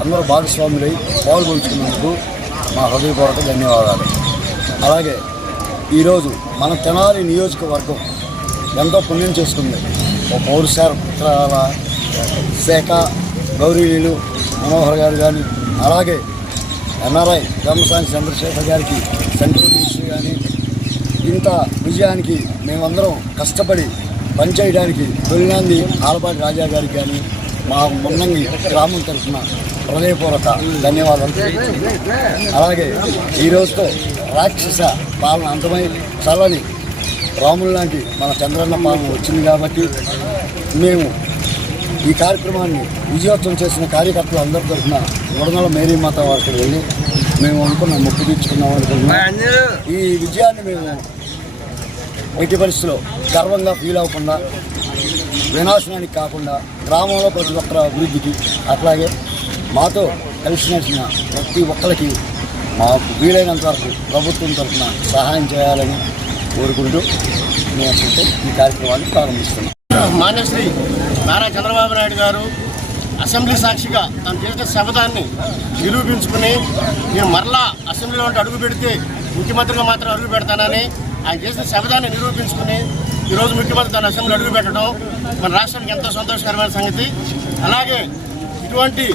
అందరూ భాగస్వాములై పాల్గొంచుకున్నందుకు మా హృదయపూర్వక ధన్యవాదాలు. అలాగే ఈరోజు మన తెనాలి నియోజకవర్గం ఎంతో పుణ్యం చేసుకుంది. ఒక పౌరశాల శాఖ గౌరవనీయులు మనోహర్ గారు కానీ, అలాగే ఎన్ఆర్ఐ ధర్మసాని చంద్రశేఖర్ గారికి సెంట్రల్ మినిస్టర్ కానీ, ఇంత విజయానికి మేమందరం కష్టపడి పనిచేయడానికి తొలినాంది ఆలపాటి రాజా గారికి కానీ, మా మున్నంగి గ్రామం తరఫున హృదయపూర్వక ధన్యవాదాలు. అలాగే ఈరోజుతో రాక్షస పాలన అంతమై చల్లని రాములు లాంటి మన చంద్రన్న పాలన వచ్చింది కాబట్టి మేము ఈ కార్యక్రమాన్ని విజయోత్సవం చేసిన కార్యకర్తలు అందరి తరఫున గుడదల మేరీ మాత వారికి వెళ్ళి మేము అనుకున్నాం, మొక్కు తీర్చుకున్నాం అనుకున్నాం. ఈ విజయాన్ని మేము ఎట్టి పరిస్థితుల్లో గర్వంగా ఫీల్ అవ్వకుండా, వినాశనానికి కాకుండా గ్రామంలో ప్రతి ఒక్కరి అభివృద్ధికి, అట్లాగే మాతో కలిసి నడిచిన ప్రతి ఒక్కరికి మాకు వీలైనంత వరకు ప్రభుత్వం తరఫున సహాయం చేయాలని కోరుకుంటూ మేము ఈ కార్యక్రమాన్ని ప్రారంభిస్తున్నాం. మాన్యశ్రీ నారా చంద్రబాబు నాయుడు గారు అసెంబ్లీ సాక్షిగా తను చేసిన శపథాన్ని నిరూపించుకుని నేను మరలా అసెంబ్లీలో అడుగు పెడితే ముఖ్యమంత్రిగా మాత్రం అడుగు పెడతానని ఆయన చేసిన శపథాన్ని నిరూపించుకుని ఈరోజు ముఖ్యమంత్రి తన అసెంబ్లీ అడుగు పెట్టడం మన రాష్ట్రానికి ఎంతో సంతోషకరమైన సంగతి. అలాగే ఇటువంటి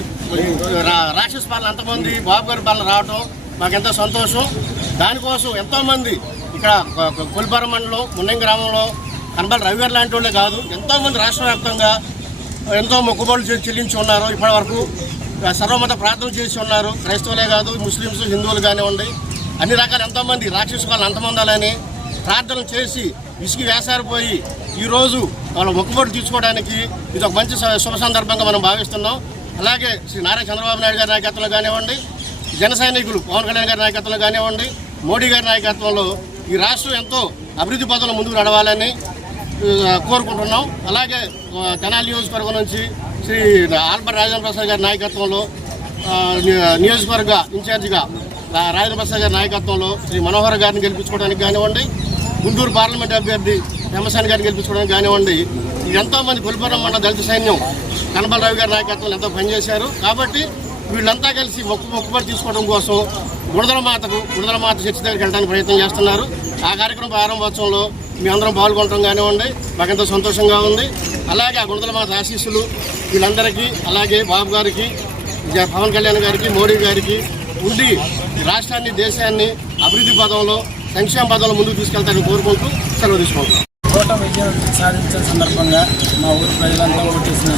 రాక్షస పాలన అంతమంది బాబు గారి పాలన రావడం మాకెంతో సంతోషం. దానికోసం ఎంతోమంది ఇక్కడ కొల్పారం మండలం మున్నం గ్రామంలో కనబడి రవి గారు లాంటి వాళ్ళే కాదు, ఎంతోమంది రాష్ట్ర వ్యాప్తంగా ఎంతో మొక్కుబడులు చెల్లించి ఉన్నారు. ఇప్పటి వరకు సర్వమత ప్రార్థనలు చేసి ఉన్నారు. క్రైస్తవులే కాదు, ముస్లిమ్స్, హిందువులు కానివ్వండి, అన్ని రకాల ఎంతోమంది రాక్షస పాలన అంతమందాలని ప్రార్థనలు చేసి విసిగి వేసారిపోయి ఈరోజు వాళ్ళ మొక్కుబడులు తీర్చుకోవడానికి ఇది ఒక మంచి శుభ సందర్భంగా మనం భావిస్తున్నాం. అలాగే శ్రీ నారా చంద్రబాబు నాయుడు గారి నాయకత్వంలో కానివ్వండి, జన సైనికులు పవన్ కళ్యాణ్ గారి నాయకత్వంలో కానివ్వండి, మోడీ గారి నాయకత్వంలో ఈ రాష్ట్రం ఎంతో అభివృద్ధి పథంలో ముందుకు నడవాలని కోరుకుంటున్నాం. అలాగే తెనాలి నియోజకవర్గం నుంచి శ్రీ ఆల్బర్ రాజేంద్ర ప్రసాద్ గారి నాయకత్వంలో నియోజకవర్గ ఇన్ఛార్జిగా రాజేంద్ర ప్రసాద్ గారి నాయకత్వంలో శ్రీ మనోహర్ గారిని గెలిపించుకోవడానికి కానివ్వండి, గుంటూరు పార్లమెంట్ అభ్యర్థి హేమసాని గారిని గెలిపించుకోవడానికి కానివ్వండి, ఎంతోమంది కొల్పారం మండల దళిత సైన్యం కనబల రవి గారి నాయకత్వంలో ఎంతో పనిచేశారు. కాబట్టి వీళ్ళంతా కలిసి మొక్కుబడి తీసుకోవడం కోసం గుడదల మాత చర్చి దగ్గరికి వెళ్ళడానికి ప్రయత్నం చేస్తున్నారు. ఆ కార్యక్రమం ప్రారంభోత్సవంలో మీ అందరం పాల్గొనడం కానివ్వండి మాకెంతో సంతోషంగా ఉంది. అలాగే ఆ గుడదల మాత ఆశీస్సులు వీళ్ళందరికీ, అలాగే బాబు గారికి, పవన్ కళ్యాణ్ గారికి, మోడీ గారికి ఉండి రాష్ట్రాన్ని, దేశాన్ని అభివృద్ధి పదంలో, సంక్షేమ పదంలో ముందుకు తీసుకెళ్తారని కోరుకుంటూ సెలవు తీసుకుంటున్నాం. కూటమి విజయం సాధించిన సందర్భంగా మా ఊరు ప్రజలంతా ఓటేసిన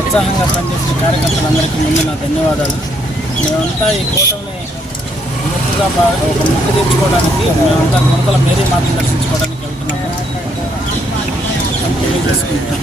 ఉత్సాహంగా పనిచేసిన కార్యకర్తలందరికీ ముందు నా ధన్యవాదాలు. మేమంతా ఈ కూటమిని ఒక మొక్కు తీర్చుకోవడానికి మేమంతా గుంతల మేరీ మాతను దర్శించుకోవడానికి వెళ్తున్నాము అని తెలియజేసుకుంటాం.